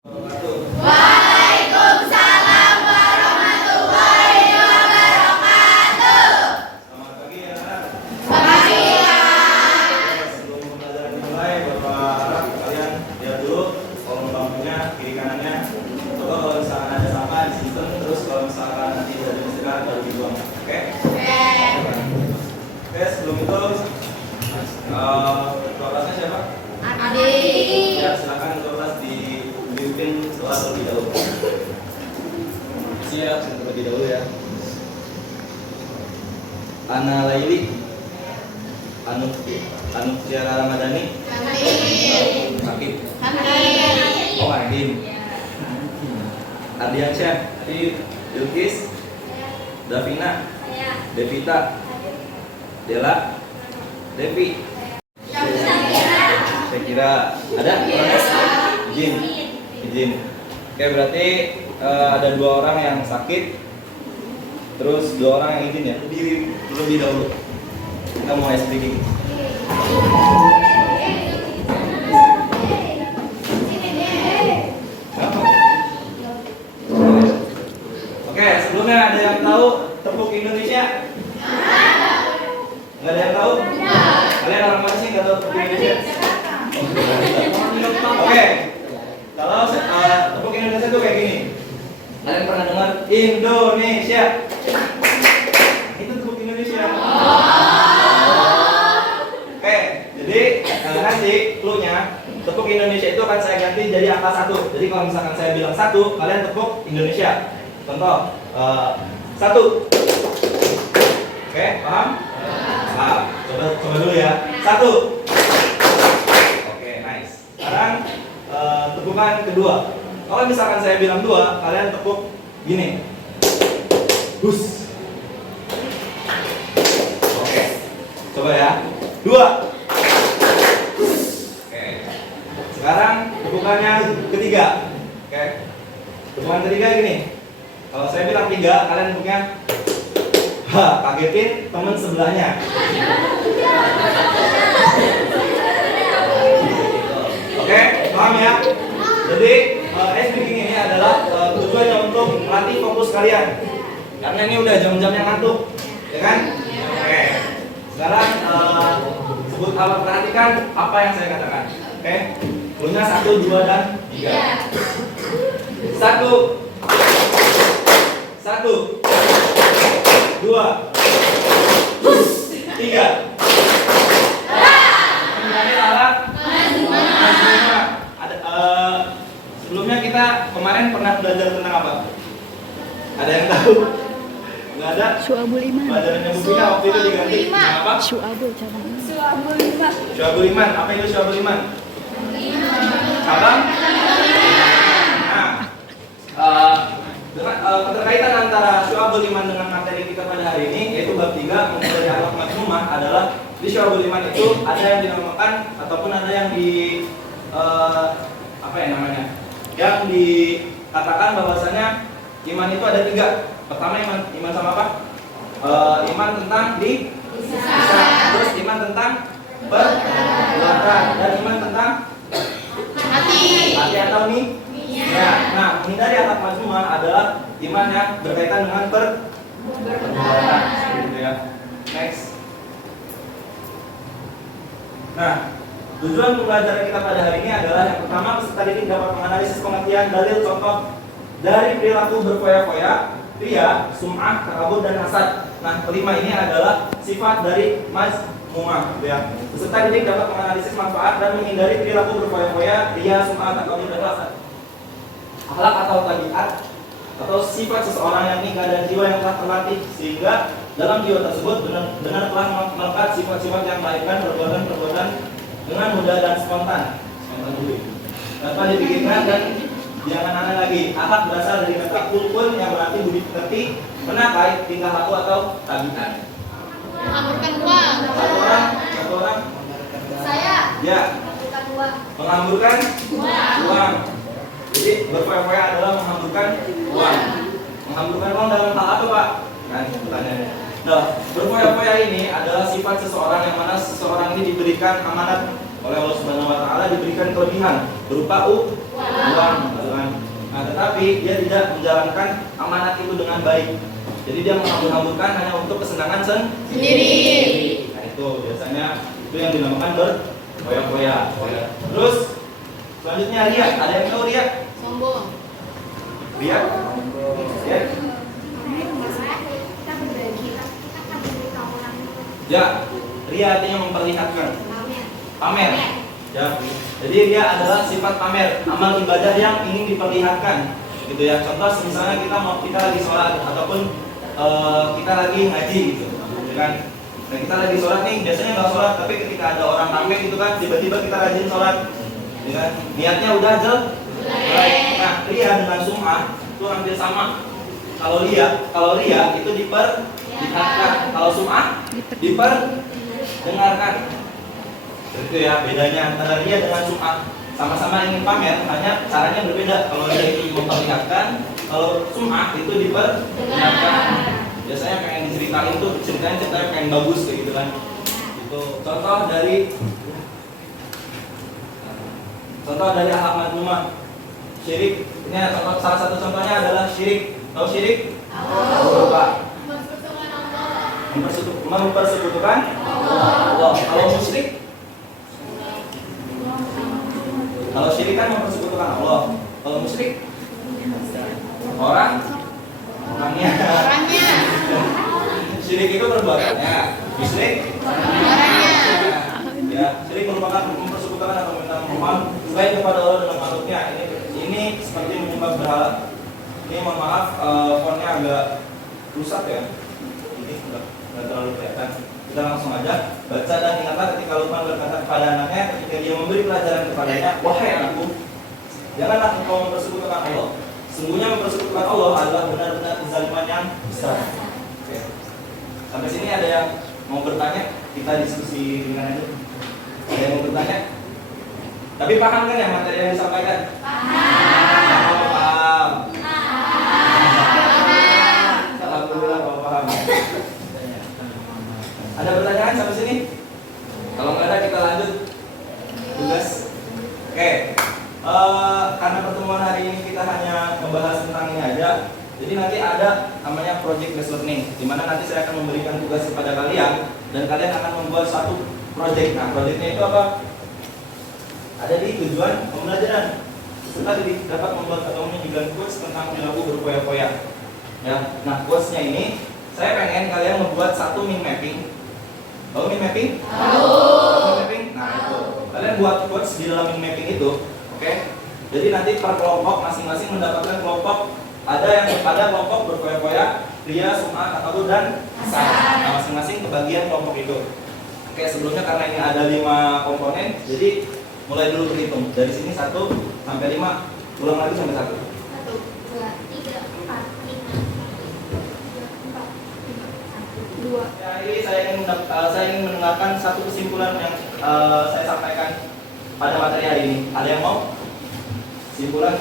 Waalaikumsalam warahmatullahi wabarakatuh. Selamat pagi ya anak. Pagi. Sebelum pembelajaran dimulai, Bapak harap kalian lihat dulu kolom bangkunya, kiri kanannya. Coba kalau misalkan ada sampah di sistem, terus kalau misalkan nanti tidak ada sekarang baru dibuang. Oke? Oke, sebelum itu ketua kelasnya siapa? Adi. Ya, silakan ketua kelas dipimpin doa terlebih dahulu. Siap, terlebih dahulu ya. Ana Laili Anu Tiara Ramadhani Sakit Oh Adin Ardiansyah Bilkis Davina Devita Dela Devi saya kira ada izin. Oke, berarti ada 2 orang yang sakit, terus 2 orang yang izin ya. Berdiri terlebih dahulu. Kita mulai speaking. Oke, sebelumnya ada yang tahu tepuk Indonesia? Nggak ada yang tahu? Kalian orang mana sih nggak tahu tepuk Indonesia? Oke, kalau tepuk Indonesia tuh kayak gini. Kalian pernah dengar Indonesia? Itu tepuk Indonesia. Oke, jadi nanti clue-nya tepuk Indonesia itu akan saya ganti jadi angka 1. Jadi kalau misalkan saya bilang 1, kalian tepuk Indonesia. Contoh 1. Oke, paham? Paham. Coba dulu ya. 1. Oke, nice. Sekarang tepukan kedua. Kalau misalkan saya bilang 2, kalian tepuk gini. Hus. Oke. Coba ya. 2. Oke. Sekarang tepukannya ketiga. Oke. Tepukan ketiga gini. Kalau saya bilang 3, kalian tepuknya kagetin teman sebelahnya. Oke, paham ya? Jadi speaking ini adalah tujuannya untuk melatih fokus kalian. Karena ini udah jam-jam yang ngantuk, ya kan? Oke. Sekarang sebut apa, perhatikan apa yang saya katakan. Oke? Cluenya 1, 2, dan 3. 1, 2, 3. Menjadi alat sebelumnya kita kemarin pernah belajar tentang apa? Ada yang tahu? Nggak ada? Syu'abul Iman. Pelajarannya bukunya waktu itu diganti dengan apa? Syu'abul cabang. Syu'abul Iman. Apa itu Syu'abul Iman? Cabang? Nah, dengan keterkaitan antara Syu'abul Iman dengan materi kita pada hari ini, yaitu bab 3 mengenai akhlak mazmumah adalah di Syu'abul Iman itu ada yang dinamakan ataupun ada yang di apa ya namanya? Yang dikatakan bahwasanya iman itu ada 3. Pertama iman sama apa? Iman tentang bisa. Terus iman tentang perbuatan dan iman tentang hati atau nih? Ya. Nah, menghindari akhlak mazmumah adalah iman yang berkaitan dengan perbuatan. Gitu ya. Next. Nah, tujuan pembelajaran kita pada hari ini adalah yang pertama, peserta didik dapat menganalisis pengertian dalil contoh dari perilaku berfoya-foya, ria, sum'ah, takabur, dan hasad. Nah, kelima ini adalah sifat dari mazmumah, gitu ya. Peserta didik dapat menganalisis manfaat dan menghindari perilaku berfoya-foya, ria, sum'ah, takabur, dan hasad. Akhlak atau tabiat atau sifat seseorang yang nikah dan jiwa yang telah terlatih sehingga dalam jiwa tersebut benar telah melekat sifat-sifat yang melahirkan perbuatan-perbuatan dengan mudah dan spontan dulu tanpa dipikirkan dan jangan aneh lagi. Akhlak berasal dari kata kulkun yang berarti budi pekerti, menakai, tingkah laku atau tabiat. Mengamburkan uang. Satu orang. Saya. Ya. Mengamburkan uang. Mengamburkan uang. Jadi berfoya-foya adalah menghamburkan uang. Menghamburkan uang dalam hal apa, Pak? Nah, pertanyaannya. Nah, berfoya-foya ini adalah sifat seseorang yang mana seseorang ini diberikan amanat oleh Allah Subhanahu wa taala, diberikan kelebihan berupa uang. uang gitu kan. Nah, tetapi dia tidak menjalankan amanat itu dengan baik. Jadi dia menghambur-hamburkan hanya untuk kesenangan Sendiri. Nah, itu biasanya itu yang dinamakan berfoya-foya. Terus selanjutnya ria. Ada yang tahu ria? Sombong. Ria? Ya. Ya, ria artinya memperlihatkan. Pamer. Ya. Jadi ria adalah sifat pamer, amal ibadah yang ingin diperlihatkan. Gitu ya. Contoh misalnya kita lagi sholat ataupun kita lagi ngaji gitu. Kan? Nah, kita lagi sholat nih, biasanya nggak sholat, tapi ketika ada orang ramai gitu kan, tiba-tiba kita rajin sholat. Ya kan? Niatnya udah jelek. Nah, ria dengan sum'ah itu hampir sama. Kalau ria itu diperlihatkan, kalau sum'ah diperdengarkan. Itu ya bedanya antara ria dengan sum'ah. Sama-sama ingin pamer, hanya caranya berbeda. Kalau ria itu memperlihatkan, kalau sum'ah itu diperdengarkan. Biasanya pengen diceritain tuh, ceritanya pengen bagus kayak gitu kan. Itu contoh dari akhlak madmumah. Syirik. Ini salah satu contohnya adalah syirik. Tahu syirik? Apa? Mempersekutukan Allah. Kalau musyrik? Kalau syirik kan mempersekutukan Allah. Kalau musyrik? Orangnya. Syirik itu perbuatannya. Musyrik? Ya, syirik merupakan mempersekutukan atau meminta mohon baik kepada Allah dan makhluknya. Ini seperti menyembah berhala. Ini mohon maaf, fontnya agak rusak ya. Ini nggak terlalu kelihatan. Kita langsung aja baca. Dan ingatlah ketika Luqman berkata kepada anaknya ketika dia memberi pelajaran kepadanya, wahai anakku, janganlah engkau mempersekutukan Allah. Sungguhnya mempersekutukan Allah adalah benar-benar kezaliman yang besar. Oke. Sampai sini ada yang mau bertanya? Kita diskusi dengan itu. Ada yang mau bertanya? Tapi paham kan ya materi yang disampaikan? Paham. Alhamdulillah paham. Ada pertanyaan sampai sini? Kalau nggak ada kita lanjut tugas. Oke. Karena pertemuan hari ini kita hanya membahas tentang ini aja. Jadi nanti ada namanya project based learning, di mana nanti saya akan memberikan tugas kepada kalian dan kalian akan membuat satu project. Nah, projectnya itu apa? Ada di tujuan pembelajaran. Peserta dapat membuat atau menunjukkan quotes tentang perilaku berfoya-foya. Ya, nah quotesnya ini saya pengen kalian membuat satu mind mapping. Tahu mind mapping? Tahu. Mind mapping? Nah itu. Kalian buat quotes di dalam mind mapping itu, oke? Jadi nanti per kelompok masing-masing mendapatkan kelompok. Ada yang pada kelompok berfoya-foya, ria, sum'ah, takabur dan hasad. Nah, masing-masing kebagian kelompok itu. Oke, sebelumnya karena ini ada 5 komponen, jadi mulai dulu berhitung. Dari sini 1 sampai 5, ulang lagi sampai 1. 1, 2, 3, 4, 5, 2. Ya, ini saya ingin mendengarkan satu kesimpulan yang saya sampaikan pada materi hari ini. Ada yang mau? Kesimpulan?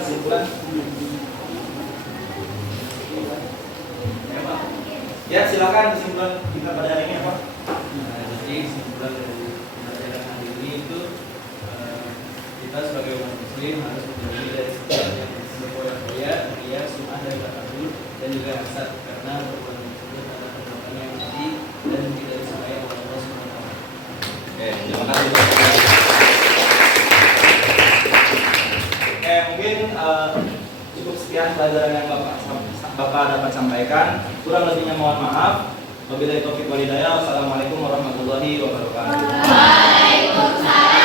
Ya, silakan kesimpulan kita pada hari ini apa? Jadi kesimpulan dari pelajaran hari ini itu kita sebagai umat muslim harus menjauhi dari segala yang berfoya-foya, ria, sum'ah dan takabur dan juga hasad, karena perbuatan tersebut adalah perbuatan yang keji dan tidak disukai oleh Allah SWT. Oke, terima kasih. Oke, mungkin cukup sekian pelajaran yang Bapak dapat sampaikan. Kurang lebihnya mohon maaf. Wabillahi taufiq wal hidayah. Wassalamualaikum warahmatullahi wabarakatuh. Waalaikumsalam.